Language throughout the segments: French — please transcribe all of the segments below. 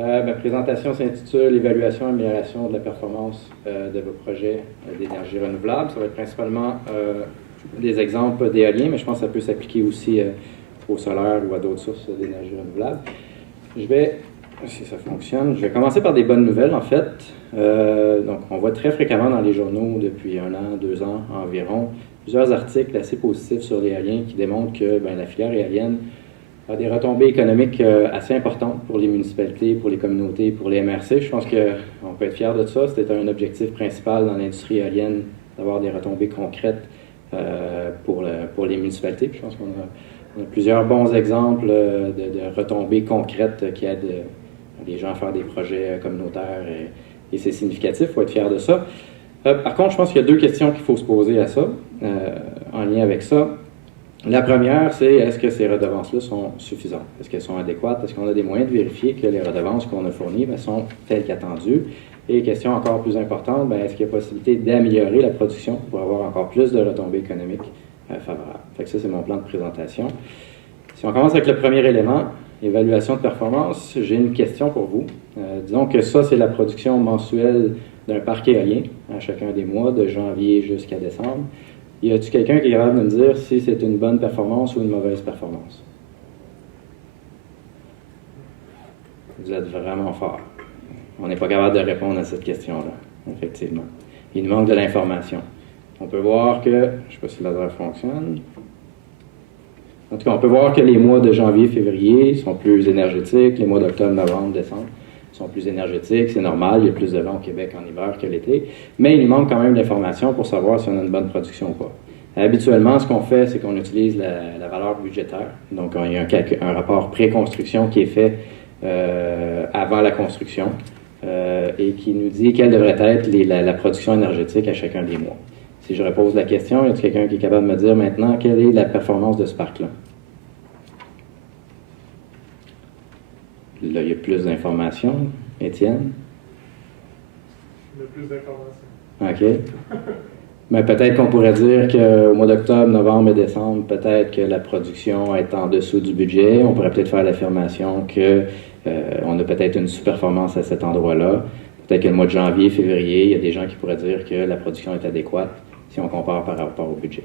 Ma présentation s'intitule « Évaluation et amélioration de la performance de vos projets d'énergie renouvelable ». Ça va être principalement des exemples d'éolien, mais je pense que ça peut s'appliquer aussi au solaire ou à d'autres sources d'énergie renouvelable. Je vais, si ça fonctionne, je vais commencer par des bonnes nouvelles, en fait. Donc, on voit très fréquemment dans les journaux, depuis 1 an, 2 ans environ, plusieurs articles assez positifs sur l'éolien qui démontrent que la filière éolienne a des retombées économiques assez importantes pour les municipalités, pour les communautés, pour les MRC. Je pense qu'on peut être fier de ça. C'était un objectif principal dans l'industrie éolienne, d'avoir des retombées concrètes pour les municipalités. Je pense qu'on a plusieurs bons exemples de retombées concrètes qui aident les gens à faire des projets communautaires et c'est significatif, il faut être fier de ça. Par contre, je pense qu'il y a 2 questions qu'il faut se poser à ça, en lien avec ça. La première, c'est est-ce que ces redevances-là sont suffisantes? Est-ce qu'elles sont adéquates? Est-ce qu'on a des moyens de vérifier que les redevances qu'on a fournies sont telles qu'attendues? Et question encore plus importante, est-ce qu'il y a possibilité d'améliorer la production pour avoir encore plus de retombées économiques favorables? Fait que ça, c'est mon plan de présentation. Si on commence avec le premier élément, évaluation de performance, j'ai une question pour vous. Disons que ça, c'est la production mensuelle d'un parc éolien à chacun des mois, de janvier jusqu'à décembre. Y a-t-il quelqu'un qui est capable de me dire si c'est une bonne performance ou une mauvaise performance? Vous êtes vraiment fort. On n'est pas capable de répondre à cette question-là, effectivement. Il nous manque de l'information. On peut voir que, je ne sais pas si la laser fonctionne. En tout cas, on peut voir que les mois de janvier, février sont plus énergétiques, les mois d'octobre, novembre, décembre sont plus énergétiques, c'est normal, il y a plus de vent au Québec en hiver que l'été, mais il nous manque quand même l'information pour savoir si on a une bonne production ou pas. Habituellement, ce qu'on fait, c'est qu'on utilise la valeur budgétaire. Donc, il y a un rapport pré-construction qui est fait avant la construction et qui nous dit quelle devrait être la production énergétique à chacun des mois. Si je repose la question, y a-t-il quelqu'un qui est capable de me dire maintenant quelle est la performance de ce parc-là? Là, il y a plus d'informations. Étienne? Il y a plus d'informations. OK. Mais peut-être qu'on pourrait dire qu'au mois d'octobre, novembre et décembre, peut-être que la production est en dessous du budget. On pourrait peut-être faire l'affirmation qu'on a peut-être une sous-performance à cet endroit-là. Peut-être que le mois de janvier, février, il y a des gens qui pourraient dire que la production est adéquate si on compare par rapport au budget.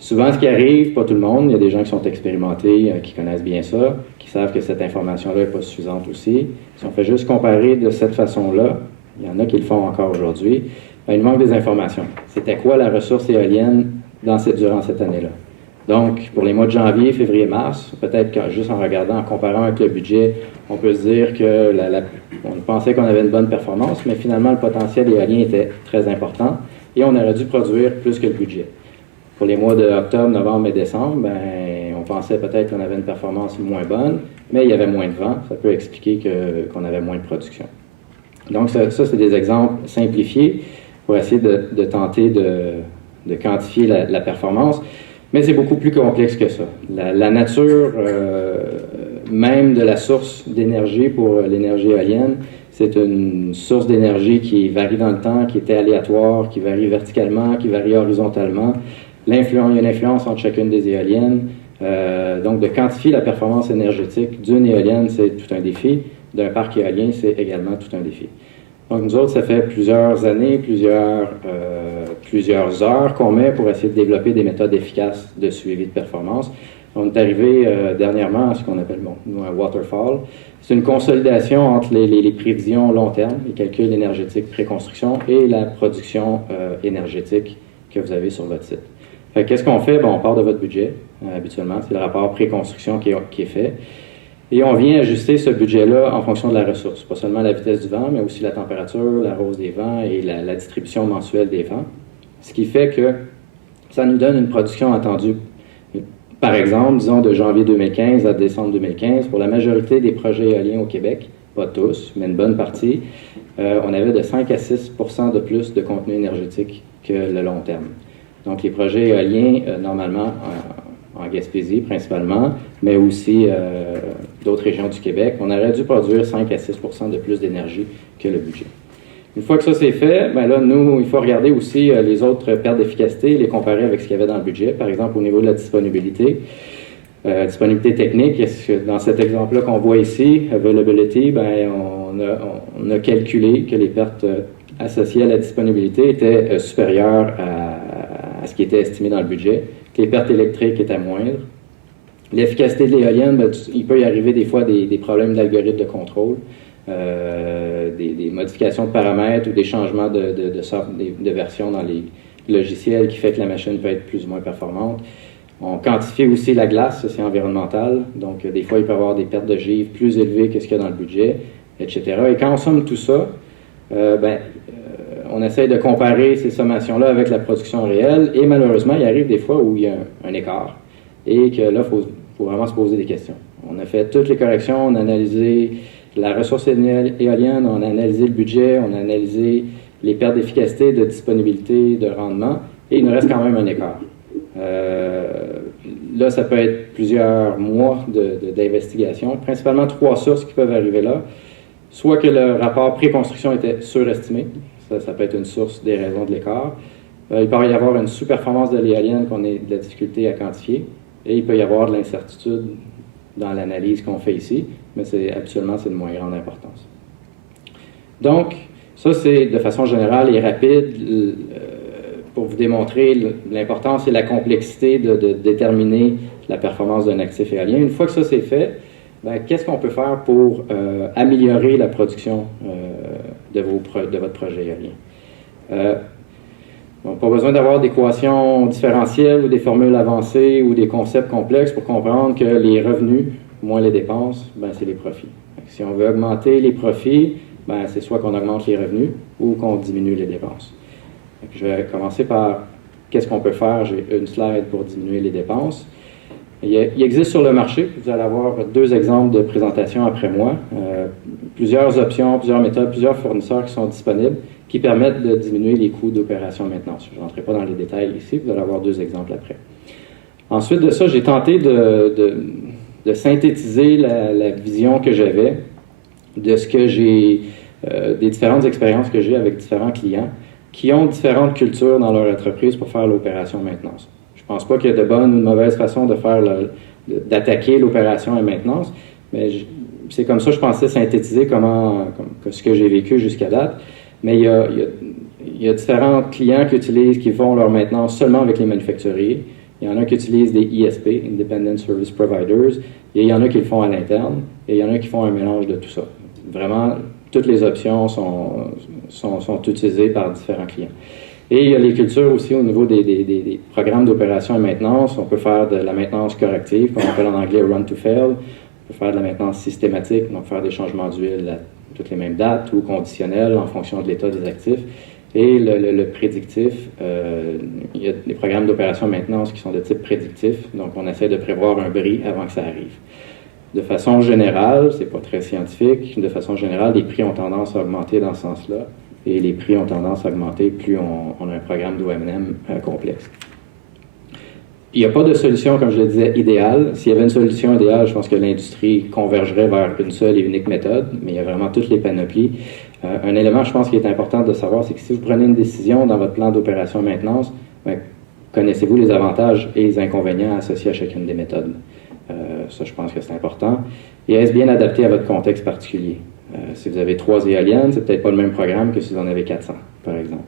Souvent, ce qui arrive, pas tout le monde, il y a des gens qui sont expérimentés, qui connaissent bien ça, qui savent que cette information-là n'est pas suffisante aussi. Si on fait juste comparer de cette façon-là, il y en a qui le font encore aujourd'hui, il manque des informations. C'était quoi la ressource éolienne durant cette année-là? Donc, pour les mois de janvier, février, mars, peut-être que juste en regardant, en comparant avec le budget, on peut se dire que on pensait qu'on avait une bonne performance, mais finalement, le potentiel éolien était très important et on aurait dû produire plus que le budget. Pour les mois d'octobre, novembre et décembre, on pensait peut-être qu'on avait une performance moins bonne, mais il y avait moins de vent. Ça peut expliquer qu'on avait moins de production. Donc, ça c'est des exemples simplifiés pour essayer de tenter de quantifier la performance. Mais c'est beaucoup plus complexe que ça. La nature même de la source d'énergie pour l'énergie éolienne, c'est une source d'énergie qui varie dans le temps, qui est aléatoire, qui varie verticalement, qui varie horizontalement. Il y a une influence entre chacune des éoliennes. Donc, de quantifier la performance énergétique d'une éolienne, c'est tout un défi. D'un parc éolien, c'est également tout un défi. Donc, nous autres, ça fait plusieurs années, plusieurs heures qu'on met pour essayer de développer des méthodes efficaces de suivi de performance. On est arrivé dernièrement à ce qu'on appelle, nous, un waterfall. C'est une consolidation entre les prévisions long terme, les calculs énergétiques pré-construction et la production énergétique que vous avez sur votre site. Fait qu'est-ce qu'on fait? On part de votre budget, habituellement. C'est le rapport pré-construction qui est fait. Et on vient ajuster ce budget-là en fonction de la ressource. Pas seulement la vitesse du vent, mais aussi la température, la hausse des vents et la distribution mensuelle des vents. Ce qui fait que ça nous donne une production attendue. Par exemple, disons de janvier 2015 à décembre 2015, pour la majorité des projets éoliens au Québec, pas tous, mais une bonne partie, on avait de 5 à 6 % de plus de contenu énergétique que le long terme. Donc, les projets éoliens, normalement, en Gaspésie principalement, mais aussi d'autres régions du Québec, on aurait dû produire 5 à 6 % de plus d'énergie que le budget. Une fois que ça c'est fait, là, nous, il faut regarder aussi les autres pertes d'efficacité, les comparer avec ce qu'il y avait dans le budget, par exemple au niveau de la disponibilité. Disponibilité technique, dans cet exemple-là qu'on voit ici, availability, ben, on a calculé que les pertes associées à la disponibilité étaient supérieures à ce qui était estimé dans le budget, que les pertes électriques étaient moindres. L'efficacité de l'éolienne, ben, il peut y arriver des fois des problèmes d'algorithme de contrôle, des modifications de paramètres ou des changements de version dans les logiciels qui fait que la machine peut être plus ou moins performante. On quantifie aussi la glace, ça c'est environnemental, donc des fois il peut y avoir des pertes de givre plus élevées que ce qu'il y a dans le budget, etc. Et quand on somme tout ça, on essaie de comparer ces sommations-là avec la production réelle, et malheureusement, il arrive des fois où il y a un écart, et que là, il faut vraiment se poser des questions. On a fait toutes les corrections, on a analysé la ressource éolienne, on a analysé le budget, on a analysé les pertes d'efficacité, de disponibilité, de rendement, et il nous reste quand même un écart. Là, ça peut être plusieurs mois d'investigation, principalement 3 sources qui peuvent arriver là. Soit que le rapport pré-construction était surestimé, ça peut être une source des raisons de l'écart. Il peut y avoir une sous-performance de l'éolienne qu'on ait de la difficulté à quantifier, et il peut y avoir de l'incertitude dans l'analyse qu'on fait ici, mais habituellement c'est de moins grande importance. Donc, ça c'est de façon générale et rapide pour vous démontrer l'importance et la complexité de déterminer la performance d'un actif éolien. Une fois que ça c'est fait, ben, qu'est-ce qu'on peut faire pour améliorer la production de votre projet éolien? Donc, pas besoin d'avoir d'équations différentielles ou des formules avancées ou des concepts complexes pour comprendre que les revenus moins les dépenses, ben, c'est les profits. Si on veut augmenter les profits, ben, c'est soit qu'on augmente les revenus ou qu'on diminue les dépenses. Donc, je vais commencer par qu'est-ce qu'on peut faire. J'ai une slide pour diminuer les dépenses. Il existe sur le marché, vous allez avoir 2 exemples de présentation après moi, plusieurs options, plusieurs méthodes, plusieurs fournisseurs qui sont disponibles qui permettent de diminuer les coûts d'opération et maintenance. Je n'entrerai pas dans les détails ici, vous allez avoir 2 exemples après. Ensuite de ça, j'ai tenté de synthétiser la vision que j'avais de ce que j'ai, des différentes expériences que j'ai avec différents clients qui ont différentes cultures dans leur entreprise pour faire l'opération maintenance. Je ne pense pas qu'il y a de bonne ou de mauvaise façon d'attaquer l'opération et maintenance, mais c'est comme ça que je pensais synthétiser ce que j'ai vécu jusqu'à date. Mais il y a différents clients qui font leur maintenance seulement avec les manufacturiers. Il y en a qui utilisent des ISP, Independent Service Providers, et il y en a qui le font à l'interne, et il y en a qui font un mélange de tout ça. Vraiment, toutes les options sont utilisées par différents clients. Et il y a les cultures aussi au niveau des programmes d'opération et maintenance. On peut faire de la maintenance corrective, comme on appelle en anglais run to fail. On peut faire de la maintenance systématique, donc faire des changements d'huile à toutes les mêmes dates ou conditionnels en fonction de l'état des actifs. Et le prédictif, il y a des programmes d'opération et maintenance qui sont de type prédictif, donc on essaie de prévoir un bris avant que ça arrive. De façon générale, c'est pas très scientifique, de façon générale, les prix ont tendance à augmenter dans ce sens-là, et les prix ont tendance à augmenter plus on a un programme d'OM&M complexe. Il n'y a pas de solution, comme je le disais, idéale. S'il y avait une solution idéale, je pense que l'industrie convergerait vers une seule et unique méthode, mais il y a vraiment toutes les panoplies. Un élément, je pense, qui est important de savoir, c'est que si vous prenez une décision dans votre plan d'opération maintenance, connaissez-vous les avantages et les inconvénients associés à chacune des méthodes? Ça, je pense que c'est important. Et est-ce bien adapté à votre contexte particulier? Si vous avez 3 éoliennes, c'est peut-être pas le même programme que si vous en avez 400, par exemple.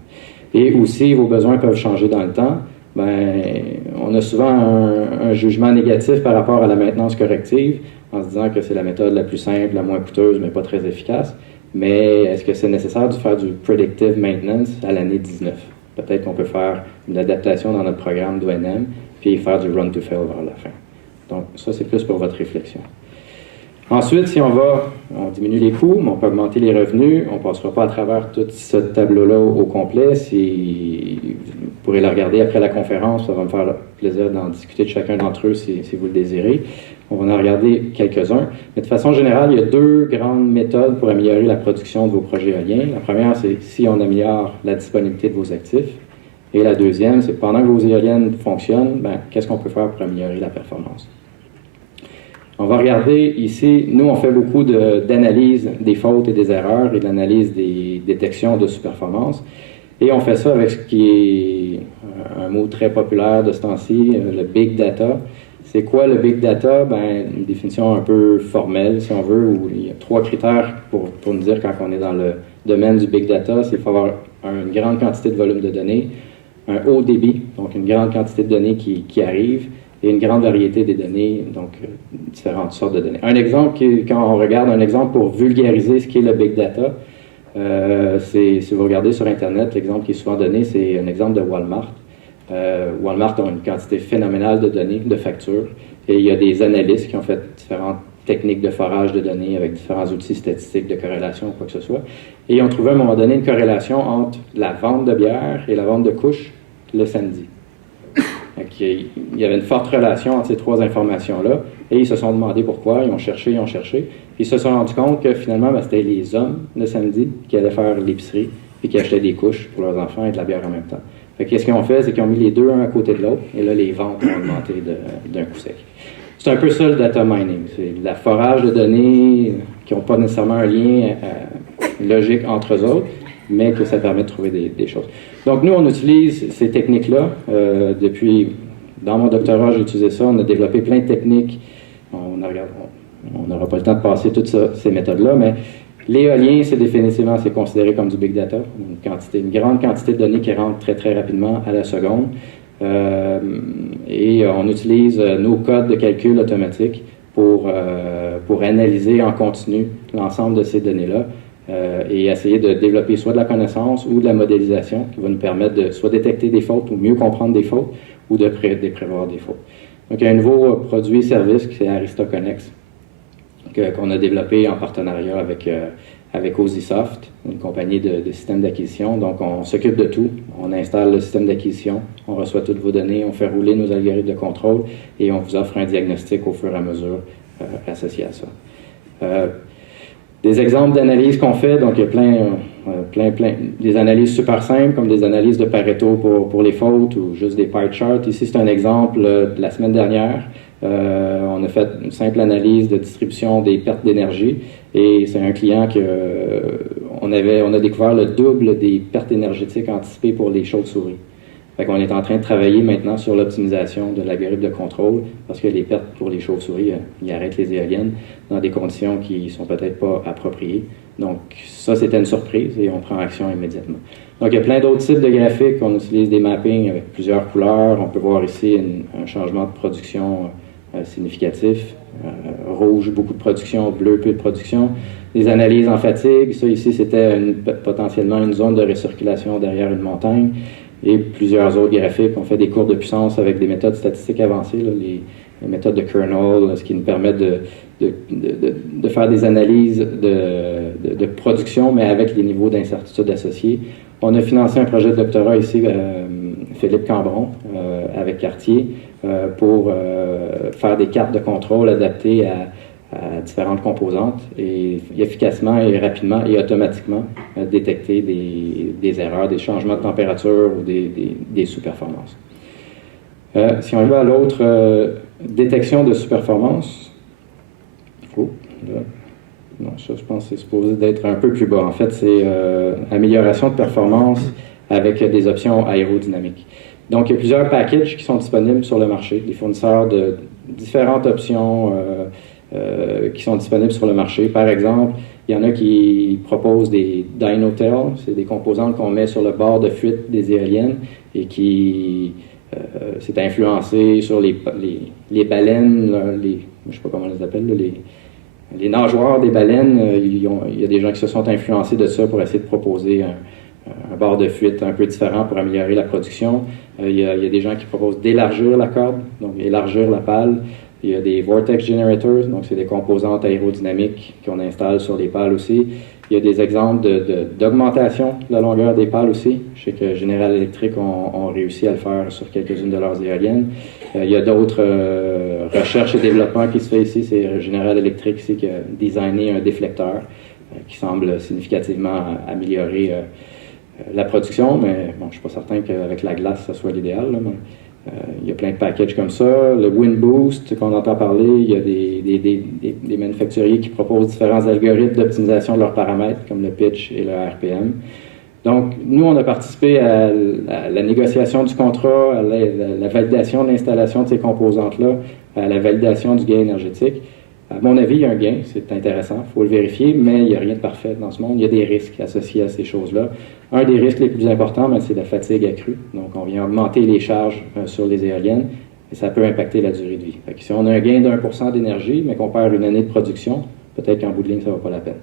Et aussi, vos besoins peuvent changer dans le temps. On a souvent un jugement négatif par rapport à la maintenance corrective, en se disant que c'est la méthode la plus simple, la moins coûteuse, mais pas très efficace. Mais est-ce que c'est nécessaire de faire du predictive maintenance à l'année 19? Peut-être qu'on peut faire une adaptation dans notre programme d'OM&M, puis faire du run to fail vers la fin. Donc, ça, c'est plus pour votre réflexion. Ensuite, si on diminue les coûts, mais on peut augmenter les revenus. On ne passera pas à travers tout ce tableau-là au complet. Vous pourrez le regarder après la conférence. Ça va me faire plaisir d'en discuter de chacun d'entre eux si vous le désirez. On va en regarder quelques-uns. Mais de façon générale, il y a 2 grandes méthodes pour améliorer la production de vos projets éoliens. La première, c'est si on améliore la disponibilité de vos actifs. Et la deuxième, c'est pendant que vos éoliennes fonctionnent, qu'est-ce qu'on peut faire pour améliorer la performance? On va regarder ici, nous on fait beaucoup d'analyse des fautes et des erreurs et d'analyse des détections de sous-performance. Et on fait ça avec ce qui est un mot très populaire de ce temps-ci, le big data. C'est quoi le big data? Une définition un peu formelle, si on veut, où il y a 3 critères pour nous dire quand on est dans le domaine du big data. C'est qu'il faut avoir une grande quantité de volume de données, un haut débit, donc une grande quantité de données qui arrivent, et une grande variété des données, donc différentes sortes de données. Un exemple, quand on regarde un exemple pour vulgariser ce qu'est le big data, si vous regardez sur Internet, l'exemple qui est souvent donné, c'est un exemple de Walmart. Walmart a une quantité phénoménale de données, de factures, et il y a des analystes qui ont fait différentes techniques de forage de données avec différents outils statistiques de corrélation ou quoi que ce soit, et ils ont trouvé à un moment donné une corrélation entre la vente de bière et la vente de couches le samedi. Donc, il y avait une forte relation entre ces 3 informations-là, et ils se sont demandé pourquoi, ils ont cherché, ils se sont rendus compte que finalement, c'était les hommes le samedi qui allaient faire l'épicerie, et qui achetaient des couches pour leurs enfants et de la bière en même temps. Qu'est-ce qu'ils ont fait, c'est qu'ils ont mis les deux un à côté de l'autre, et là, les ventes ont augmenté d'un coup sec. C'est un peu ça le data mining. C'est de la forage de données qui n'ont pas nécessairement un lien logique entre eux autres, mais que ça permet de trouver des choses. Donc, nous, on utilise ces techniques-là. Dans mon doctorat, j'ai utilisé ça. On a développé plein de techniques. On n'aura pas le temps de passer toutes ces méthodes-là, mais l'éolien, c'est considéré comme du big data. Une grande quantité de données qui rentrent très, très rapidement à la seconde. Et on utilise nos codes de calcul automatique pour analyser en continu l'ensemble de ces données-là et essayer de développer soit de la connaissance ou de la modélisation qui va nous permettre de soit détecter des fautes ou mieux comprendre des fautes ou de prévoir des fautes. Donc, il y a un nouveau produit et service qui est Aristoconnex qu'on a développé en partenariat avec Osisoft, une compagnie de systèmes d'acquisition. Donc, on s'occupe de tout. On installe le système d'acquisition, on reçoit toutes vos données, on fait rouler nos algorithmes de contrôle et on vous offre un diagnostic au fur et à mesure associé à ça. Des exemples d'analyses qu'on fait, donc il y a plein, des analyses super simples, comme des analyses de Pareto pour les fautes ou juste des pie charts. Ici, c'est un exemple de la semaine dernière. On a fait une simple analyse de distribution des pertes d'énergie et c'est un client on a découvert le double des pertes énergétiques anticipées pour les chauves-souris. Fait qu'on est en train de travailler maintenant sur l'optimisation de l'algorithme de contrôle parce que les pertes pour les chauves-souris, ils arrêtent les éoliennes dans des conditions qui sont peut-être pas appropriées. Donc ça, c'était une surprise et on prend action immédiatement. Donc il y a plein d'autres types de graphiques. On utilise des mappings avec plusieurs couleurs. On peut voir ici un changement de production significatif. Rouge, beaucoup de production. Bleu, peu de production. Des analyses en fatigue. Ça ici, c'était potentiellement une zone de récirculation derrière une montagne. Et plusieurs autres graphiques. On fait des courbes de puissance avec des méthodes statistiques avancées, là, les méthodes de kernel, ce qui nous permet de faire des analyses de production, mais avec les niveaux d'incertitude associés. On a financé un projet de doctorat ici, Philippe Cambron, avec Cartier, pour faire des cartes de contrôle adaptées à différentes composantes et efficacement et rapidement et automatiquement détecter des erreurs, des changements de température ou des sous-performances. Si on y va à l'autre, détection de sous-performance. Non, ça, je pense que c'est supposé d'être un peu plus bas. En fait, c'est amélioration de performance avec des options aérodynamiques. Donc, il y a plusieurs packages qui sont disponibles sur le marché, des fournisseurs de différentes options qui sont disponibles sur le marché. Par exemple, il y en a qui proposent des dyno-tails, c'est des composantes qu'on met sur le bord de fuite des éoliennes et qui c'est influencé sur les baleines, je ne sais pas comment on les appelle, les nageoires des baleines. Il y a des gens qui se sont influencés de ça pour essayer de proposer un bord de fuite un peu différent pour améliorer la production. Il y a des gens qui proposent d'élargir la corde, donc élargir la pale. Il y a des vortex generators, donc c'est des composantes aérodynamiques qu'on installe sur les pales aussi. Il y a des exemples d'augmentation de la longueur des pales aussi. Je sais que General Electric ont réussi à le faire sur quelques-unes de leurs éoliennes. Il y a d'autres recherches et développements qui se fait ici. C'est General Electric ici qui a designé un déflecteur qui semble significativement améliorer la production, mais bon, je ne suis pas certain qu'avec la glace, ça soit l'idéal. Il y a plein de packages comme ça. Le Wind Boost, qu'on entend parler, il y a des manufacturiers qui proposent différents algorithmes d'optimisation de leurs paramètres, comme le pitch et le RPM. Donc, nous, on a participé à la négociation du contrat, à la validation de l'installation de ces composantes-là, à la validation du gain énergétique. À mon avis, il y a un gain, c'est intéressant, il faut le vérifier, mais il n'y a rien de parfait dans ce monde. Il y a des risques associés à ces choses-là. Un des risques les plus importants, c'est la fatigue accrue. Donc, on vient augmenter les charges sur les éoliennes et ça peut impacter la durée de vie. Fait que si on a un gain d'1% d'énergie, mais qu'on perd une année de production, peut-être qu'en bout de ligne, ça ne va pas la peine.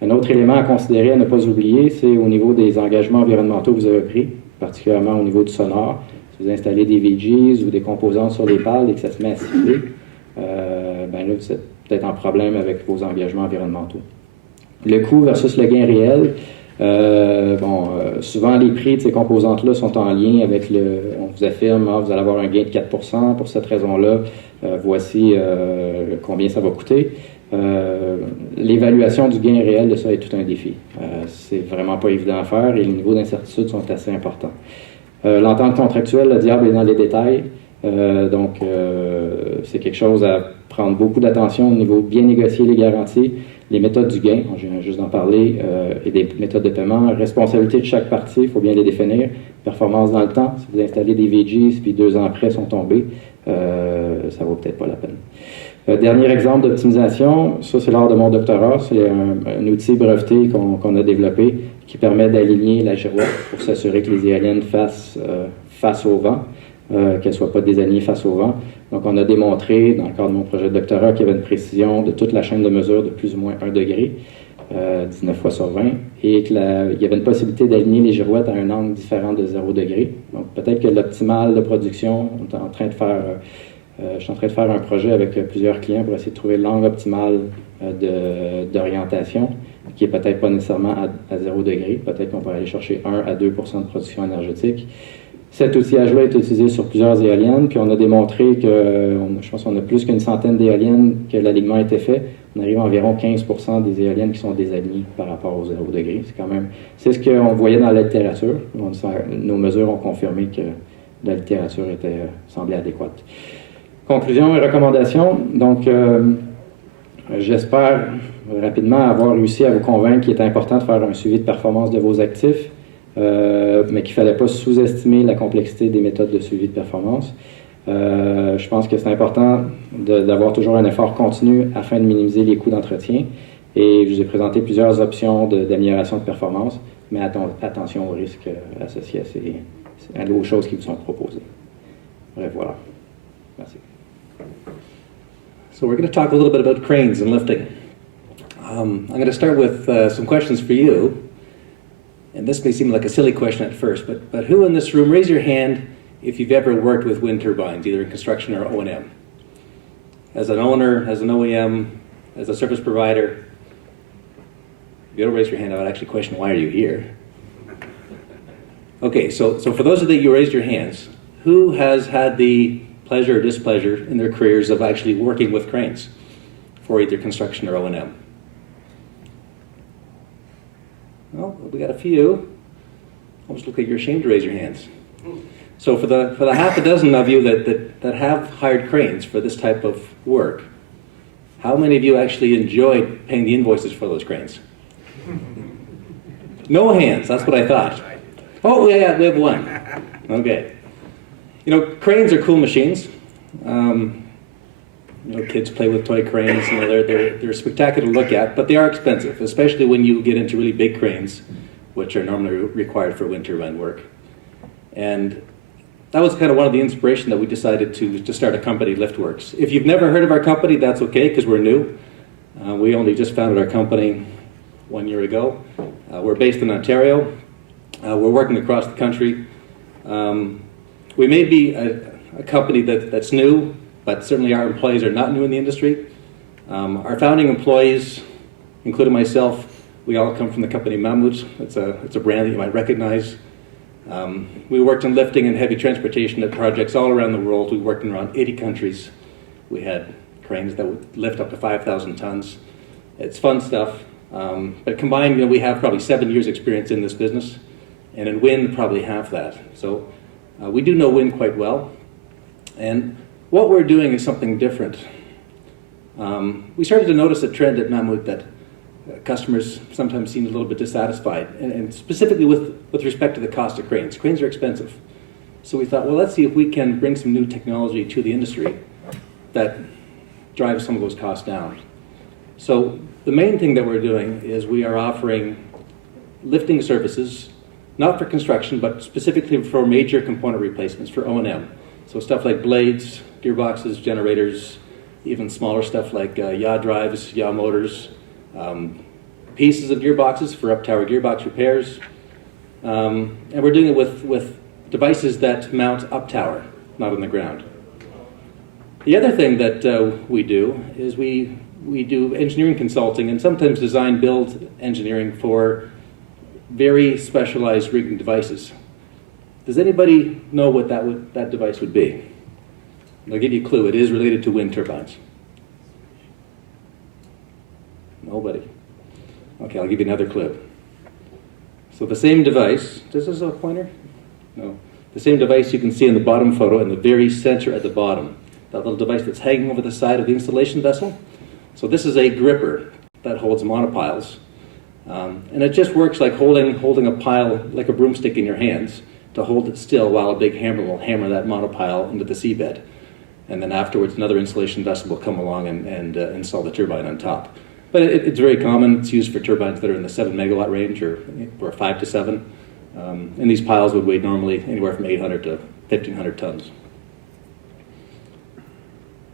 Un autre élément à considérer, à ne pas oublier, c'est au niveau des engagements environnementaux que vous avez pris, particulièrement au niveau du sonore. Si vous installez des VGs ou des composantes sur les pales et que ça se met à siffler, là, vous êtes peut-être en problème avec vos engagements environnementaux. Le coût versus le gain réel. Souvent, les prix de ces composantes-là sont en lien avec on vous affirme, vous allez avoir un gain de 4%. Pour cette raison-là, voici combien ça va coûter. L'évaluation du gain réel de ça est tout un défi. C'est vraiment pas évident à faire et les niveaux d'incertitude sont assez importants. L'entente contractuelle, le diable est dans les détails. C'est quelque chose à prendre beaucoup d'attention au niveau de bien négocier les garanties, les méthodes du gain, je viens juste d'en parler, et des méthodes de paiement, responsabilité de chaque partie, il faut bien les définir, performance dans le temps, si vous installez des VGs puis 2 ans après sont tombés, ça vaut peut-être pas la peine. Dernier exemple d'optimisation, ça c'est lors de mon doctorat, c'est un outil breveté qu'on a développé qui permet d'aligner la girouette pour s'assurer que les éoliennes fassent face au vent, qu'elles ne soient pas désalignées face au vent. Donc on a démontré, dans le cadre de mon projet de doctorat, qu'il y avait une précision de toute la chaîne de mesure de plus ou moins 1 degré, 19 fois sur 20, et qu'il y avait une possibilité d'aligner les girouettes à un angle différent de 0 degré. Donc peut-être que l'optimal de production, on est en train de faire... je suis en train de faire un projet avec plusieurs clients pour essayer de trouver l'angle optimal d'orientation, qui est peut-être pas nécessairement à 0 degré. Peut-être qu'on pourrait aller chercher 1 à 2 % de production énergétique. Cet outillage-là est utilisé sur plusieurs éoliennes, puis on a démontré que, je pense qu'on a plus qu'une centaine d'éoliennes que l'alignement a été fait. On arrive à environ 15 % des éoliennes qui sont désalignées par rapport au 0 degré. C'est ce qu'on voyait dans la littérature. Nos mesures ont confirmé que la littérature semblait adéquate. Conclusion et recommandations. Donc, j'espère rapidement avoir réussi à vous convaincre qu'il est important de faire un suivi de performance de vos actifs, mais qu'il ne fallait pas sous-estimer la complexité des méthodes de suivi de performance. Je pense que c'est important d'avoir toujours un effort continu afin de minimiser les coûts d'entretien. Et je vous ai présenté plusieurs options d'amélioration de performance, mais attention aux risques associés aux choses qui vous sont proposées. Bref, voilà. Merci. So we're going to talk a little bit about cranes and lifting. I'm going to start with some questions for you. And this may seem like a silly question at first, but who in this room, raise your hand if you've ever worked with wind turbines, either in construction or O&M. As an owner, as an OEM, as a service provider, if you don't raise your hand, I would actually question, why are you here? Okay, so for those of you who raised your hands, who has had the pleasure or displeasure in their careers of actually working with cranes for either construction or O&M? Well, we got a few. Almost look like you're ashamed to raise your hands. So for the half a dozen of you that have hired cranes for this type of work, how many of you actually enjoyed paying the invoices for those cranes? No hands, that's what I thought. Oh, yeah, we have one. Okay. You know, cranes are cool machines. Kids play with toy cranes. They're spectacular to look at, but they are expensive, especially when you get into really big cranes, which are normally required for wind turbine work. And that was kind of one of the inspiration that we decided to start a company, LiftWorks. If you've never heard of our company, that's okay, because we're new. We only just founded our company 1 year ago. We're based in Ontario. We're working across the country. We may be a company that's new, but certainly our employees are not new in the industry. Our founding employees, including myself, we all come from the company Mammoet. It's a brand that you might recognize. We worked in lifting and heavy transportation at projects all around the world. We worked in around 80 countries. We had cranes that would lift up to 5,000 tons. It's fun stuff. But combined, we have probably 7 years experience in this business, and in wind, probably half that. So we do know wind quite well. And what we're doing is something different. We started to notice a trend at Mammoet that customers sometimes seem a little bit dissatisfied, and specifically with respect to the cost of cranes. Cranes are expensive. So we thought, well, let's see if we can bring some new technology to the industry that drives some of those costs down. So the main thing that we're doing is we are offering lifting services, not for construction, but specifically for major component replacements, for O&M. So stuff like blades, gearboxes, generators, even smaller stuff like yaw drives, yaw motors, pieces of gearboxes for up-tower gearbox repairs. And we're doing it with devices that mount up-tower, not on the ground. The other thing that we do is we do engineering consulting and sometimes design build engineering for very specialized rigging devices. Does anybody know what that device would be? I'll give you a clue. It is related to wind turbines. Nobody. Okay, I'll give you another clue. So the same device, this is a pointer? No. The same device you can see in the bottom photo in the very center at the bottom. That little device that's hanging over the side of the installation vessel. So this is a gripper that holds monopiles. And it just works like holding a pile, like a broomstick in your hands, to hold it still while a big hammer will hammer that monopile into the seabed. And then afterwards, another installation vessel will come along and install the turbine on top. But it's very common. It's used for turbines that are in the 7 megawatt range or 5 to 7. And these piles would weigh normally anywhere from 800 to 1,500 tons.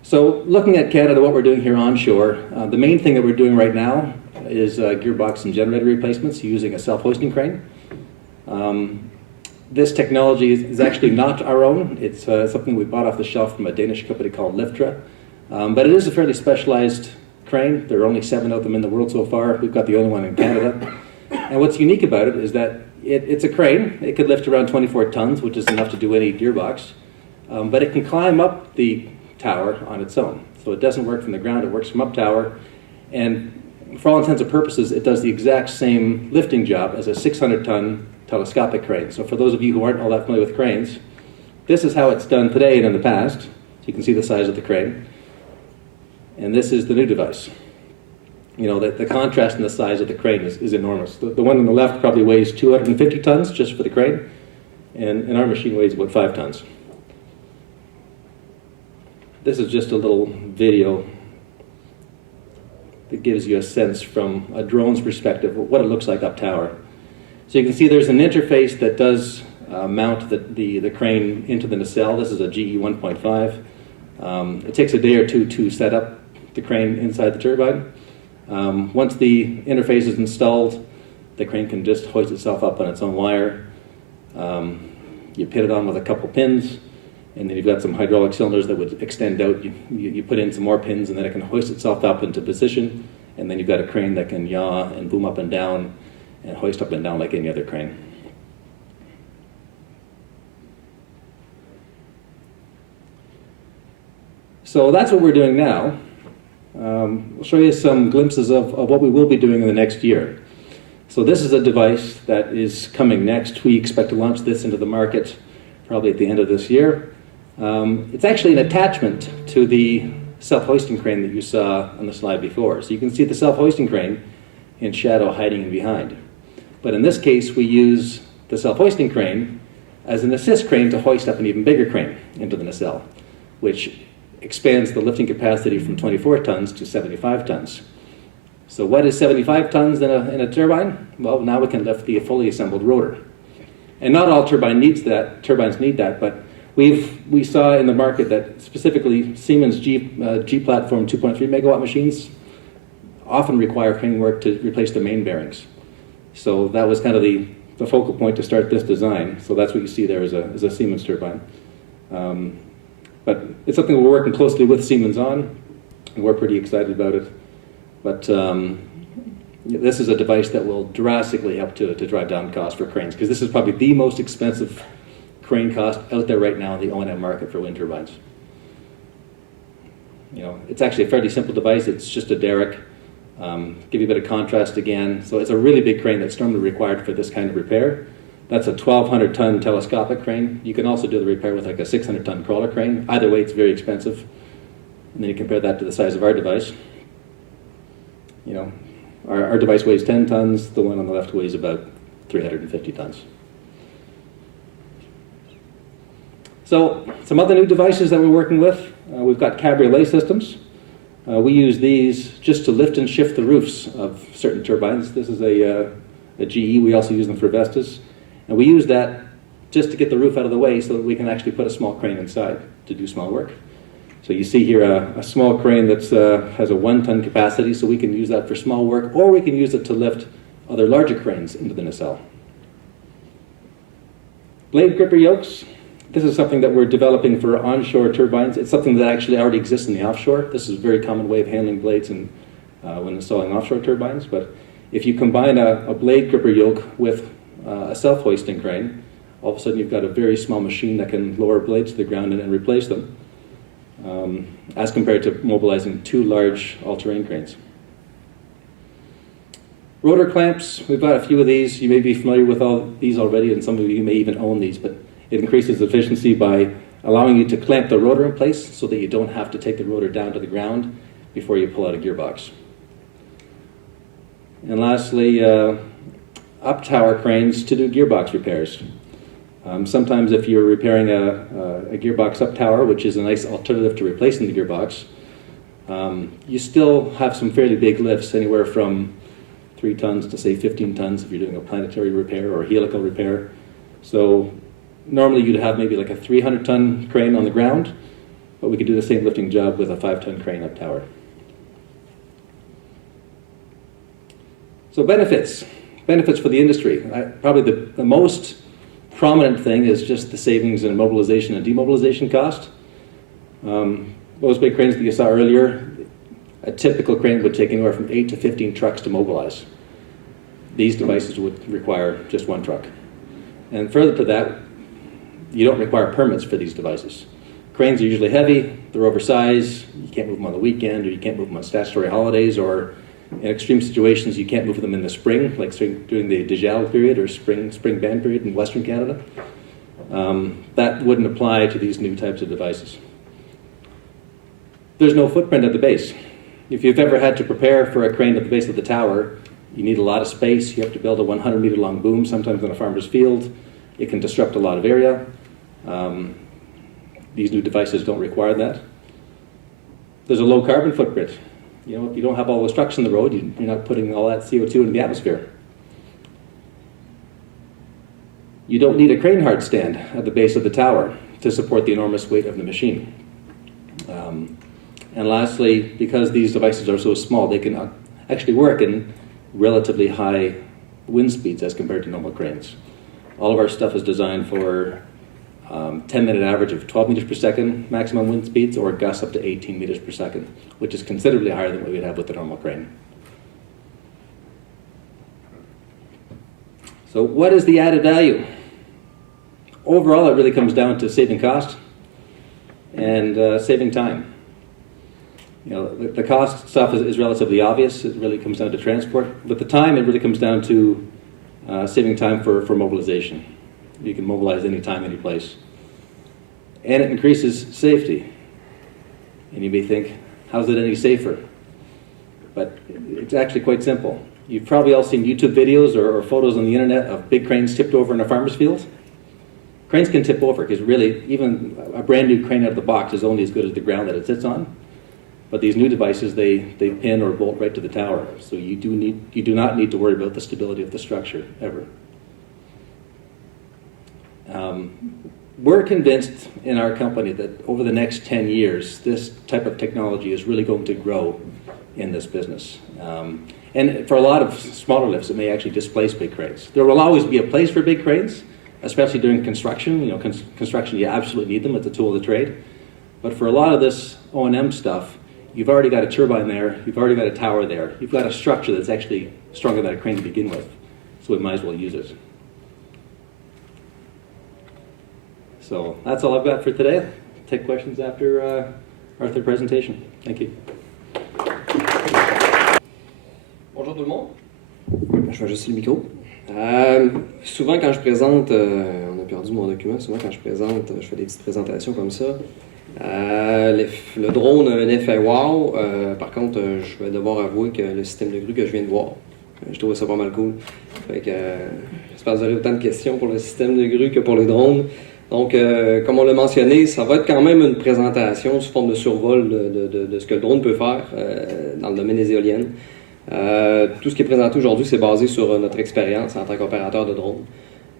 So looking at Canada, what we're doing here onshore, the main thing that we're doing right now is gearbox and generator replacements using a self-hoisting crane. This technology is actually not our own. It's something we bought off the shelf from a Danish company called Liftra. But it is a fairly specialized crane. There are only 7 of them in the world so far. We've got the only one in Canada. And what's unique about it is that it's a crane. It could lift around 24 tons, which is enough to do any gearbox. But it can climb up the tower on its own. So it doesn't work from the ground. It works from up tower. And for all intents and purposes, it does the exact same lifting job as a 600-ton telescopic crane. So for those of you who aren't all that familiar with cranes, this is how it's done today and in the past. So you can see the size of the crane. And this is the new device. You know, the contrast in the size of the crane is enormous. The one on the left probably weighs 250 tons just for the crane, and our machine weighs about 5 tons. This is just a little video that gives you a sense from a drone's perspective of what it looks like up tower. So you can see there's an interface that does mount the crane into the nacelle. This is a GE 1.5. It takes a day or two to set up the crane inside the turbine. Once the interface is installed, the crane can just hoist itself up on its own wire. You pin it on with a couple pins, and then you've got some hydraulic cylinders that would extend out. You put in some more pins, and then it can hoist itself up into position. And then you've got a crane that can yaw and boom up and down and hoist up and down like any other crane. So that's what we're doing now. We'll show you some glimpses of what we will be doing in the next year. So this is a device that is coming next. We expect to launch this into the market probably at the end of this year. It's actually an attachment to the self-hoisting crane that you saw on the slide before. So you can see the self-hoisting crane in shadow hiding in behind. But in this case, we use the self-hoisting crane as an assist crane to hoist up an even bigger crane into the nacelle, which expands the lifting capacity from 24 tons to 75 tons. So what is 75 tons in a turbine? Well, now we can lift the fully assembled rotor. And not all turbines need that, but we saw in the market that specifically Siemens G-platform 2.3 megawatt machines often require crane work to replace the main bearings. So that was kind of the focal point to start this design. So that's what you see there is a Siemens turbine. But it's something we're working closely with Siemens on, and we're pretty excited about it. But this is a device that will drastically help to drive down costs for cranes, because this is probably the most expensive crane cost out there right now in the O&M market for wind turbines. You know, it's actually a fairly simple device. It's just a derrick. Give you a bit of contrast again. So it's a really big crane that's normally required for this kind of repair. That's a 1,200-ton telescopic crane. You can also do the repair with like a 600-ton crawler crane. Either way, it's very expensive. And then you compare that to the size of our device. You know, Our device weighs 10 tons, the one on the left weighs about 350 tons. So, some other new devices that we're working with, we've got cabriolet systems. We use these just to lift and shift the roofs of certain turbines. This is a GE, we also use them for Vestas. And we use that just to get the roof out of the way so that we can actually put a small crane inside to do small work. So you see here a small crane that has a 1-ton capacity, so we can use that for small work, or we can use it to lift other larger cranes into the nacelle. Blade gripper yokes. This is something that we're developing for onshore turbines. It's something that actually already exists in the offshore. This is a very common way of handling blades when installing offshore turbines. But if you combine a blade gripper yoke with a self-hoisting crane, all of a sudden you've got a very small machine that can lower blades to the ground and replace them, as compared to mobilizing 2 large all-terrain cranes. Rotor clamps, we've got a few of these. You may be familiar with all these already, and some of you may even own these, but it increases efficiency by allowing you to clamp the rotor in place so that you don't have to take the rotor down to the ground before you pull out a gearbox. And lastly, up-tower cranes to do gearbox repairs. Sometimes if you're repairing a gearbox up-tower, which is a nice alternative to replacing the gearbox, you still have some fairly big lifts, anywhere from 3 tons to say 15 tons if you're doing a planetary repair or a helical repair. So normally you'd have maybe like a 300-ton crane on the ground, but we could do the same lifting job with a 5-ton crane up tower. So benefits for the industry. Probably the most prominent thing is just the savings in mobilization and demobilization cost. Those big cranes that you saw earlier, a typical crane would take anywhere from 8 to 15 trucks to mobilize. These devices would require just 1 truck. And further to that, you don't require permits for these devices. Cranes are usually heavy, they're oversized, you can't move them on the weekend, or you can't move them on statutory holidays, or in extreme situations you can't move them in the spring, like during the Dégel period or spring ban period in Western Canada. That wouldn't apply to these new types of devices. There's no footprint at the base. If you've ever had to prepare for a crane at the base of the tower, you need a lot of space. You have to build a 100-meter long boom, sometimes on a farmer's field. It can disrupt a lot of area. These new devices don't require that. There's a low carbon footprint. You know, if you don't have all those trucks on the road, you're not putting all that CO2 into the atmosphere. You don't need a crane hard stand at the base of the tower to support the enormous weight of the machine. And lastly, because these devices are so small, they can actually work in relatively high wind speeds as compared to normal cranes. All of our stuff is designed for 10-minute average of 12 meters per second maximum wind speeds, or gusts up to 18 meters per second, which is considerably higher than what we'd have with the normal crane. So what is the added value? Overall, it really comes down to saving cost and saving time. You know, the cost stuff is relatively obvious. It really comes down to transport. But the time, it really comes down to saving time for mobilization. You can mobilize any time, any place. And it increases safety. And you may think, how's it any safer? But it's actually quite simple. You've probably all seen YouTube videos or photos on the internet of big cranes tipped over in a farmer's field. Cranes can tip over because really, even a brand new crane out of the box is only as good as the ground that it sits on. But these new devices, they pin or bolt right to the tower. So you do not need to worry about the stability of the structure, ever. We're convinced in our company that over the next 10 years, this type of technology is really going to grow in this business. And for a lot of smaller lifts, it may actually displace big cranes. There will always be a place for big cranes, especially during construction. You know, construction, you absolutely need them. It's a tool of the trade. But for a lot of this O&M stuff, you've already got a turbine there, you've already got a tower there, you've got a structure that's actually stronger than a crane to begin with, so we might as well use it. So that's all I've got for today. Take questions after our third presentation. Thank you. Bonjour tout le monde. Je vais ajuster le micro. Souvent quand je présente, on a perdu mon document, souvent quand je présente, je fais des petites présentations comme ça. Le drone a un effet wow. Par contre, je vais devoir avouer que le système de grue que je viens de voir, je trouvais ça pas mal cool. Fait que, j'espère que vous aurez autant de questions pour le système de grue que pour les drones. Donc, comme on l'a mentionné, ça va être quand même une présentation sous forme de survol de ce que le drone peut faire dans le domaine des éoliennes. Tout ce qui est présenté aujourd'hui, c'est basé sur notre expérience en tant qu'opérateur de drone.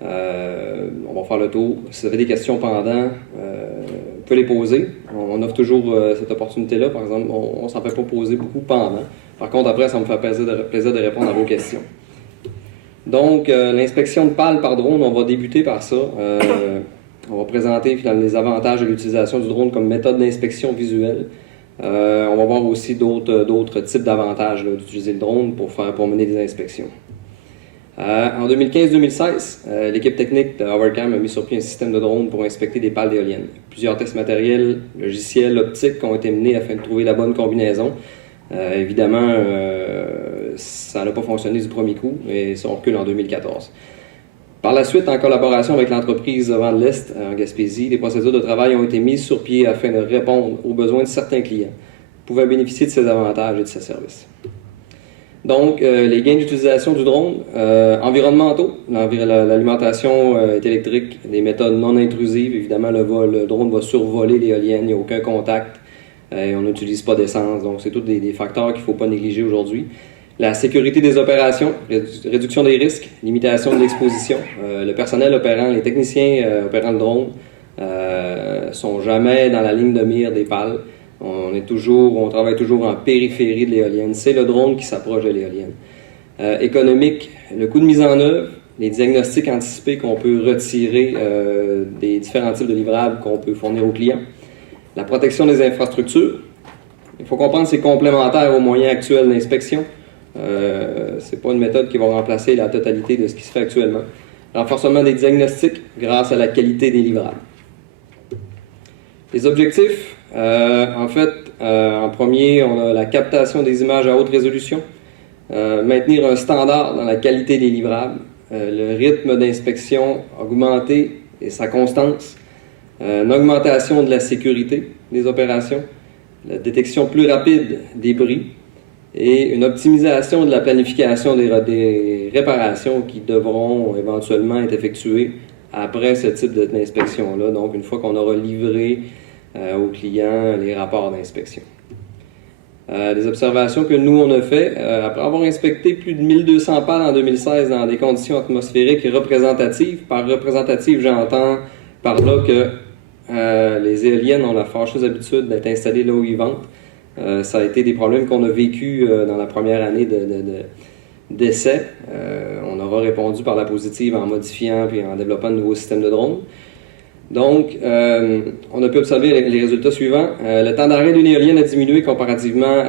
On va faire le tour. Si vous avez des questions pendant, vous pouvez les poser. On offre toujours cette opportunité-là. Par exemple, on ne s'en fait pas poser beaucoup pendant. Par contre, après, ça me fait plaisir de répondre à vos questions. Donc, l'inspection de pales par drone, on va débuter par ça. On va présenter finalement les avantages de l'utilisation du drone comme méthode d'inspection visuelle. On va voir aussi d'autres types d'avantages d'utiliser le drone pour mener des inspections. En 2015-2016, l'équipe technique de Hovercam a mis sur pied un système de drone pour inspecter des pales d'éoliennes. Plusieurs tests matériels, logiciels, optiques ont été menés afin de trouver la bonne combinaison. Évidemment, ça n'a pas fonctionné du premier coup, et ça on recule en 2014. Par la suite, en collaboration avec l'entreprise Vent de l'Est en Gaspésie, des procédures de travail ont été mises sur pied afin de répondre aux besoins de certains clients qui pouvaient bénéficier de ces avantages et de ces services. Donc, les gains d'utilisation du drone, environnementaux, l'alimentation est électrique, des méthodes non intrusives, évidemment le drone va survoler l'éolienne, il n'y a aucun contact, on n'utilise pas d'essence, donc c'est tous des facteurs qu'il ne faut pas négliger aujourd'hui. La sécurité des opérations, réduction des risques, limitation de l'exposition. Le personnel opérant, les techniciens opérant le drone sont jamais dans la ligne de mire des pales. On travaille toujours en périphérie de l'éolienne. C'est le drone qui s'approche de l'éolienne. Économique, le coût de mise en œuvre, les diagnostics anticipés qu'on peut retirer des différents types de livrables qu'on peut fournir aux clients. La protection des infrastructures. Il faut comprendre que c'est complémentaire aux moyens actuels d'inspection. C'est pas une méthode qui va remplacer la totalité de ce qui se fait actuellement. Renforcement des diagnostics grâce à la qualité des livrables. Les objectifs, en premier, on a la captation des images à haute résolution, maintenir un standard dans la qualité des livrables, le rythme d'inspection augmenter et sa constance, une augmentation de la sécurité des opérations, la détection plus rapide des bris, et une optimisation de la planification des réparations qui devront éventuellement être effectuées après ce type d'inspection-là, donc une fois qu'on aura livré aux clients les rapports d'inspection. Des observations que nous, on a fait, après avoir inspecté plus de 1200 pales en 2016 dans des conditions atmosphériques représentatives. Par représentative, j'entends par là que les éoliennes ont la fâcheuse habitude d'être installées là où ils ventent. Ça a été des problèmes qu'on a vécu dans la première année d'essai. On aura répondu par la positive en modifiant puis en développant de nouveaux systèmes de drones. Donc, on a pu observer les résultats suivants. Le temps d'arrêt d'une éolienne a diminué comparativement,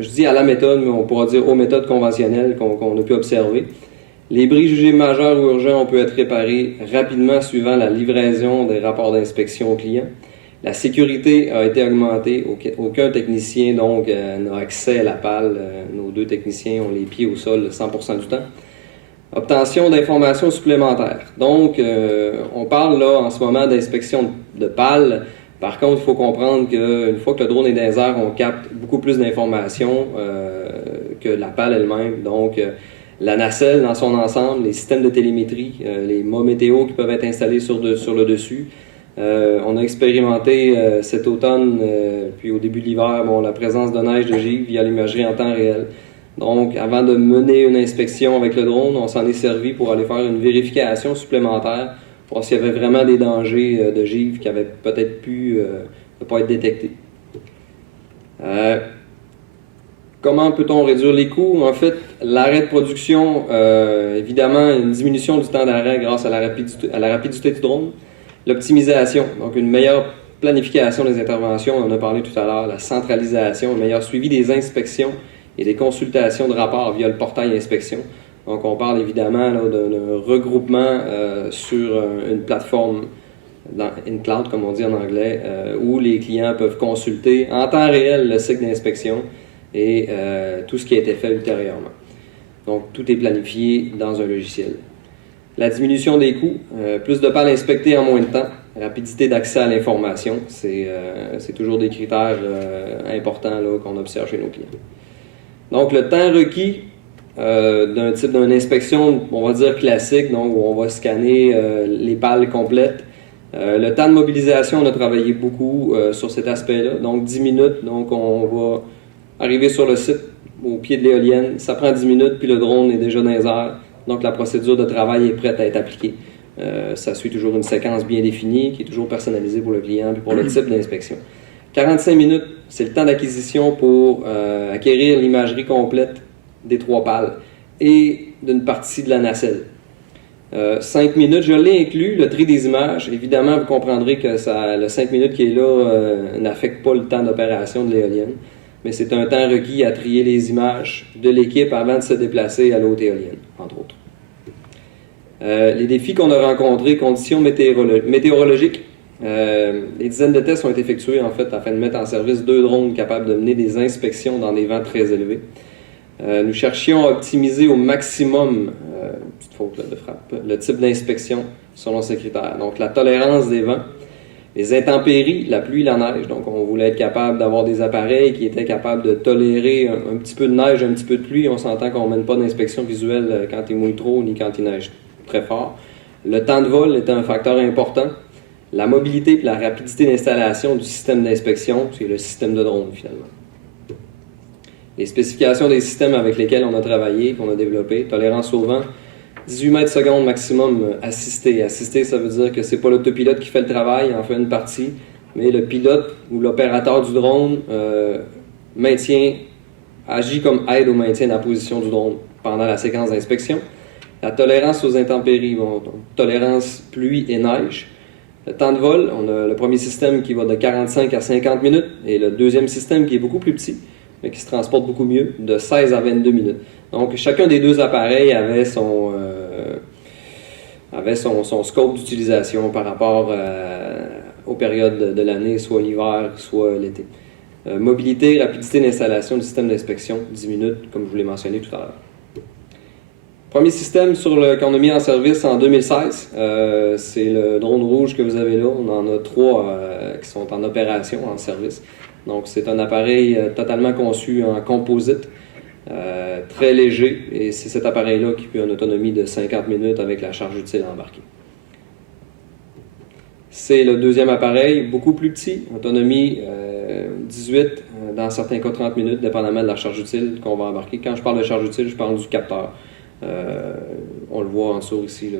je dis à la méthode, mais on pourra dire aux méthodes conventionnelles qu'on a pu observer. Les bris jugés majeurs ou urgents ont pu être réparés rapidement suivant la livraison des rapports d'inspection aux clients. La sécurité a été augmentée. Aucun technicien donc n'a accès à la pale. Nos deux techniciens ont les pieds au sol 100% du temps. Obtention d'informations supplémentaires. Donc, on parle là en ce moment d'inspection de pales. Par contre, il faut comprendre qu'une fois que le drone est dans les airs, on capte beaucoup plus d'informations que la pale elle-même. Donc, la nacelle dans son ensemble, les systèmes de télémétrie, les mâts météo qui peuvent être installés sur le dessus. On a expérimenté cet automne, puis au début de l'hiver, la présence de neige de givre via l'imagerie en temps réel. Donc, avant de mener une inspection avec le drone, on s'en est servi pour aller faire une vérification supplémentaire, voir s'il y avait vraiment des dangers de givre qui avaient peut-être pu ne pas être détectés. Comment peut-on réduire les coûts? En fait, l'arrêt de production, évidemment, une diminution du temps d'arrêt grâce à la rapidité du drone. L'optimisation, donc une meilleure planification des interventions, on en a parlé tout à l'heure, la centralisation, un meilleur suivi des inspections et des consultations de rapports via le portail inspection. Donc on parle évidemment d'un regroupement sur une plateforme, dans InCloud comme on dit en anglais, où les clients peuvent consulter en temps réel le cycle d'inspection et tout ce qui a été fait ultérieurement. Donc tout est planifié dans un logiciel. La diminution des coûts, plus de pales inspectées en moins de temps, rapidité d'accès à l'information, c'est toujours des critères importants qu'on observe chez nos clients. Donc, le temps requis d'un type d'une inspection, on va dire classique, donc où on va scanner les pales complètes. Le temps de mobilisation, on a travaillé beaucoup sur cet aspect-là, donc 10 minutes. Donc, on va arriver sur le site, au pied de l'éolienne, ça prend 10 minutes, puis le drone est déjà dans les airs. Donc, la procédure de travail est prête à être appliquée. Ça suit toujours une séquence bien définie, qui est toujours personnalisée pour le client et pour le type d'inspection. 45 minutes, c'est le temps d'acquisition pour acquérir l'imagerie complète des 3 pales et d'une partie de la nacelle. 5 minutes, je l'ai inclus, le tri des images. Évidemment, vous comprendrez que le 5 minutes qui est là n'affecte pas le temps d'opération de l'éolienne, mais c'est un temps requis à trier les images de l'équipe avant de se déplacer à l'autre éolienne, entre autres. Les défis qu'on a rencontrés, conditions météorologiques. Des dizaines de tests ont été effectués en fait afin de mettre en service 2 drones capables de mener des inspections dans des vents très élevés. Nous cherchions à optimiser au maximum, petite faute là, de frappe, le type d'inspection selon ces critères. Donc la tolérance des vents, les intempéries, la pluie, la neige. Donc on voulait être capable d'avoir des appareils qui étaient capables de tolérer un petit peu de neige, un petit peu de pluie. On s'entend qu'on ne mène pas d'inspection visuelle quand il mouille trop ni quand il neige très fort. Le temps de vol était un facteur important. La mobilité et la rapidité d'installation du système d'inspection, c'est le système de drone finalement. Les spécifications des systèmes avec lesquels on a travaillé, qu'on a développé, tolérance au vent, 18 mètres secondes maximum assisté. Assisté, ça veut dire que c'est pas l'autopilote qui fait le travail, il en fait une partie, mais le pilote ou l'opérateur du drone agit comme aide au maintien de la position du drone pendant la séquence d'inspection. La tolérance aux intempéries, tolérance pluie et neige. Le temps de vol, on a le premier système qui va de 45 à 50 minutes et le deuxième système qui est beaucoup plus petit, mais qui se transporte beaucoup mieux, de 16 à 22 minutes. Donc, chacun des 2 appareils avait son scope d'utilisation par rapport aux périodes de l'année, soit l'hiver, soit l'été. Mobilité, rapidité d'installation du système d'inspection, 10 minutes, comme je vous l'ai mentionné tout à l'heure. Premier système qu'on a mis en service en 2016, c'est le drone rouge que vous avez là. On en a 3 qui sont en opération, en service. Donc, c'est un appareil totalement conçu en composite, très léger, et c'est cet appareil-là qui peut une autonomie de 50 minutes avec la charge utile embarquée. C'est le deuxième appareil, beaucoup plus petit, autonomie 18, dans certains cas 30 minutes, dépendamment de la charge utile qu'on va embarquer. Quand je parle de charge utile, je parle du capteur. On le voit en dessous ici, là.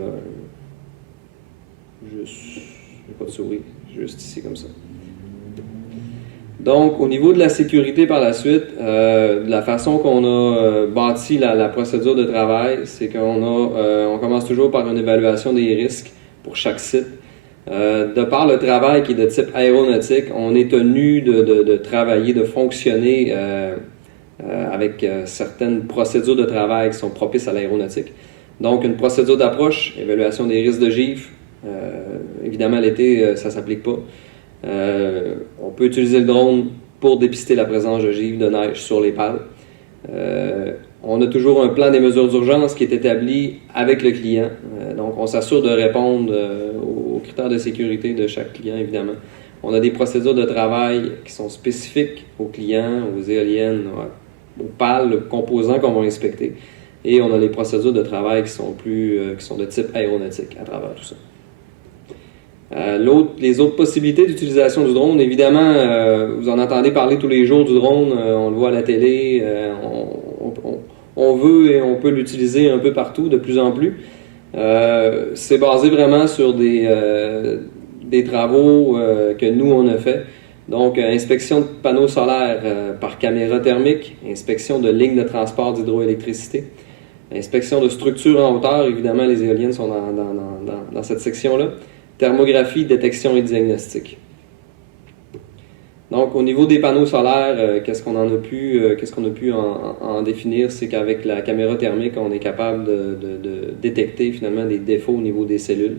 Pas de souris, juste ici comme ça. Donc, au niveau de la sécurité par la suite, de la façon qu'on a bâti la procédure de travail, c'est on commence toujours par une évaluation des risques pour chaque site. De par le travail qui est de type aéronautique, on est tenu de travailler, de fonctionner avec certaines procédures de travail qui sont propices à l'aéronautique. Donc, une procédure d'approche, évaluation des risques de givre. Évidemment, l'été, ça ne s'applique pas. On peut utiliser le drone pour dépister la présence de givre de neige sur les pales. On a toujours un plan des mesures d'urgence qui est établi avec le client. Donc, on s'assure de répondre aux critères de sécurité de chaque client, évidemment. On a des procédures de travail qui sont spécifiques aux clients, aux éoliennes, aux pales, aux composants qu'on va inspecter. Et on a les procédures de travail qui sont de type aéronautique à travers tout ça. Les autres possibilités d'utilisation du drone, évidemment, vous en entendez parler tous les jours du drone, on le voit à la télé, on veut et on peut l'utiliser un peu partout, de plus en plus. C'est basé vraiment sur des travaux que nous, on a fait. Donc, inspection de panneaux solaires par caméra thermique, inspection de lignes de transport d'hydroélectricité, inspection de structures en hauteur, évidemment, les éoliennes sont dans cette section-là. Thermographie, détection et diagnostic. Donc, au niveau des panneaux solaires, qu'est-ce qu'on a pu en définir, c'est qu'avec la caméra thermique, on est capable de détecter finalement des défauts au niveau des cellules.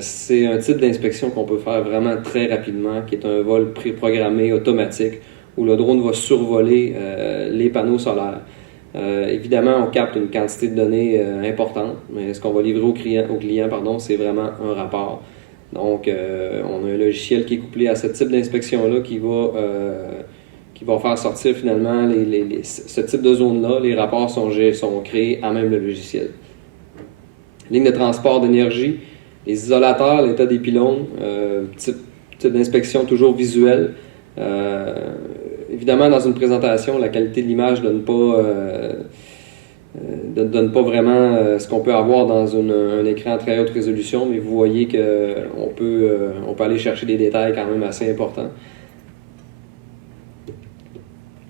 C'est un type d'inspection qu'on peut faire vraiment très rapidement, qui est un vol préprogrammé automatique, où le drone va survoler les panneaux solaires. Évidemment, on capte une quantité de données importante, mais ce qu'on va livrer au client, c'est vraiment un rapport. Donc, on a un logiciel qui est couplé à ce type d'inspection-là qui va faire sortir finalement ce type de zone-là. Les rapports sont créés à même le logiciel. Ligne de transport d'énergie, les isolateurs, l'état des pylônes, type d'inspection toujours visuelle. Évidemment, dans une présentation, la qualité de l'image ne donne pas vraiment ce qu'on peut avoir dans un écran à très haute résolution, mais vous voyez qu'on peut aller chercher des détails quand même assez importants.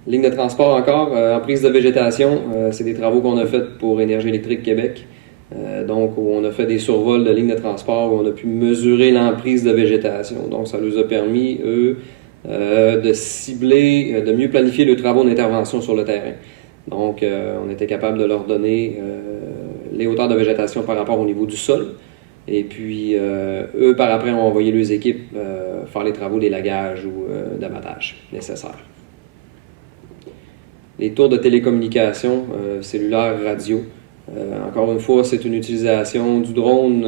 Ligne de transport encore, en prise de végétation, c'est des travaux qu'on a faits pour Énergie électrique Québec. Donc, où on a fait des survols de lignes de transport, où on a pu mesurer l'emprise de végétation. Donc, ça nous a permis, eux, de cibler, de mieux planifier leurs travaux d'intervention sur le terrain. Donc, on était capable de leur donner les hauteurs de végétation par rapport au niveau du sol. Et puis, eux, par après, ont envoyé leurs équipes faire les travaux d'élagage ou d'abattage nécessaires. Les tours de télécommunication, cellulaire, radio. Encore une fois, c'est une utilisation du drone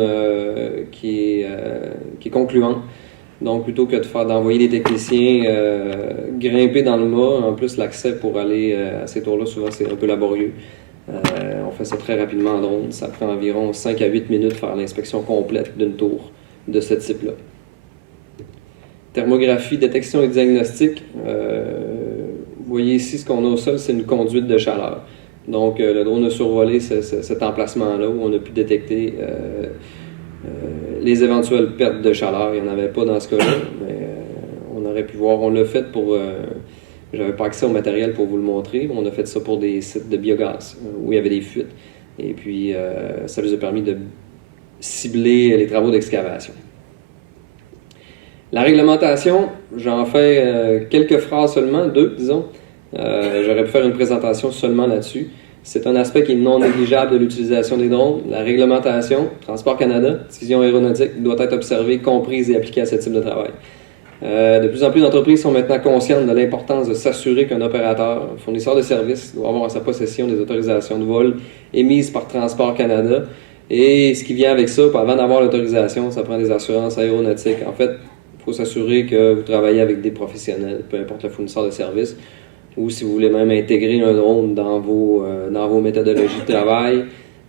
qui est concluante. Donc, plutôt que d'envoyer des techniciens grimper dans le mât, en plus, l'accès pour aller à ces tours-là, souvent, c'est un peu laborieux. On fait ça très rapidement en drone. Ça prend environ 5 à 8 minutes de faire l'inspection complète d'une tour de ce type-là. Thermographie, détection et diagnostic. Vous voyez ici, ce qu'on a au sol, c'est une conduite de chaleur. Donc, le drone a survolé cet emplacement-là où on a pu détecter les éventuelles pertes de chaleur. Il n'y en avait pas dans ce cas-là, mais on aurait pu voir. On l'a fait pour... j'avais pas accès au matériel pour vous le montrer, mais on a fait ça pour des sites de biogaz où il y avait des fuites. Et puis, ça nous a permis de cibler les travaux d'excavation. La réglementation, j'en fais quelques phrases seulement, 2, disons. J'aurais pu faire une présentation seulement là-dessus. C'est un aspect qui est non négligeable de l'utilisation des drones. La réglementation, Transport Canada, division aéronautique, doit être observée, comprise et appliquée à ce type de travail. De plus en plus d'entreprises sont maintenant conscientes de l'importance de s'assurer qu'un opérateur, un fournisseur de services, doit avoir à sa possession des autorisations de vol émises par Transport Canada. Et ce qui vient avec ça, avant d'avoir l'autorisation, ça prend des assurances aéronautiques. En fait, il faut s'assurer que vous travaillez avec des professionnels, peu importe le fournisseur de services, ou si vous voulez même intégrer un drone dans vos méthodologies de travail,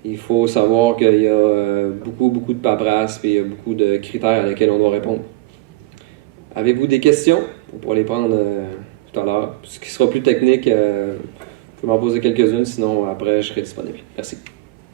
il faut savoir qu'il y a beaucoup de paperasse et il y a beaucoup de critères à lesquels on doit répondre. Avez-vous des questions? On pourra les prendre tout à l'heure. Ce qui sera plus technique, vous pouvez m'en poser quelques-unes, sinon après je serai disponible. Merci.